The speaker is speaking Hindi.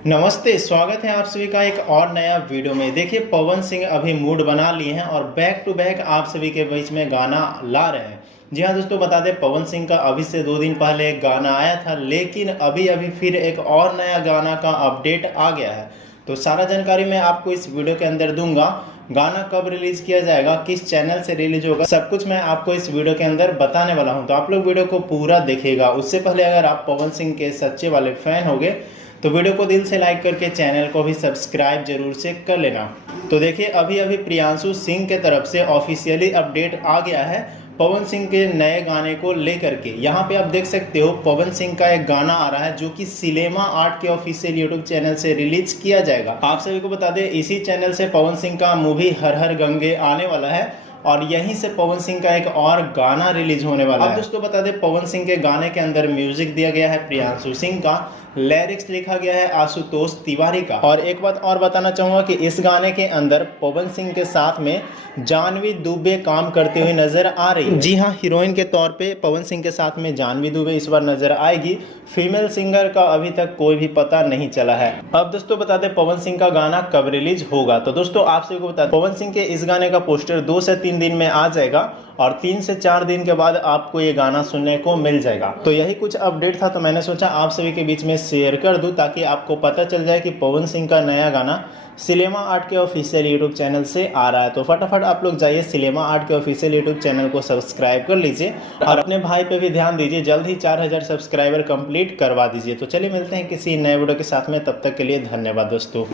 नमस्ते, स्वागत है आप सभी का एक और नया वीडियो में। देखिए, पवन सिंह अभी मूड बना लिए हैं और बैक टू बैक आप सभी के बीच में गाना ला रहे हैं। जी हाँ दोस्तों, बता दें पवन सिंह का अभी से 2 दिन पहले एक गाना आया था, लेकिन अभी अभी फिर एक और नया गाना का अपडेट आ गया है। तो सारा जानकारी मैं आपको इस वीडियो के अंदर दूंगा। गाना कब रिलीज किया जाएगा, किस चैनल से रिलीज होगा, सब कुछ मैं आपको इस वीडियो के अंदर बताने वाला हूँ। तो आप लोग वीडियो को पूरा देखिएगा। उससे पहले अगर आप पवन सिंह के सच्चे वाले फैन होंगे तो वीडियो को दिल से लाइक करके चैनल को भी सब्सक्राइब जरूर से कर लेना। तो देखिए, अभी अभी प्रियांशु सिंह के तरफ से ऑफिशियली अपडेट आ गया है पवन सिंह के नए गाने को लेकर के। यहाँ पे आप देख सकते हो पवन सिंह का एक गाना आ रहा है जो कि सिनेमा आर्ट के ऑफिशियल यूट्यूब चैनल से रिलीज किया जाएगा। आप सभी को बता दें इसी चैनल से पवन सिंह का मूवी हर हर गंगे आने वाला है और यहीं से पवन सिंह का एक और गाना रिलीज होने वाला है। अब दोस्तों बता दें पवन सिंह के गाने के अंदर म्यूजिक दिया गया है प्रियांशु सिंह का, लिरिक्स लिखा गया है आशुतोष तिवारी का। और एक बात और बताना चाहूंगा कि इस गाने के अंदर पवन सिंह के साथ में जानवी दुबे काम करते हुए नजर आ रही है। जी हाँ, हीरोइन के तौर पे पवन सिंह के साथ में जानवी दुबे इस बार नजर आएगी। फीमेल सिंगर का अभी तक कोई भी पता नहीं चला है। अब दोस्तों बता दें पवन सिंह का गाना कब रिलीज होगा। तो दोस्तों आप सभी को बता दें पवन सिंह के इस गाने का पोस्टर 2 से 3 दिन में आ जाएगा और 3 से 4 दिन के बाद आपको ये गाना सुनने को मिल जाएगा। तो यही कुछ अपडेट था, तो मैंने सोचा आप सभी के बीच में शेयर कर दूं ताकि आपको पता चल जाए कि पवन सिंह का नया गाना सिनेमा आर्ट के ऑफिशियल यूट्यूब चैनल से आ रहा है। तो फटाफट आप लोग जाइए सिनेमा आर्ट के ऑफिशियल यूट्यूब चैनल को सब्सक्राइब कर लीजिए और अपने भाई पे भी ध्यान दीजिए, जल्द ही 4000 सब्सक्राइबर कंप्लीट करवा दीजिए। तो चलिए मिलते हैं किसी नए वीडियो के साथ में, तब तक के लिए धन्यवाद दोस्तों।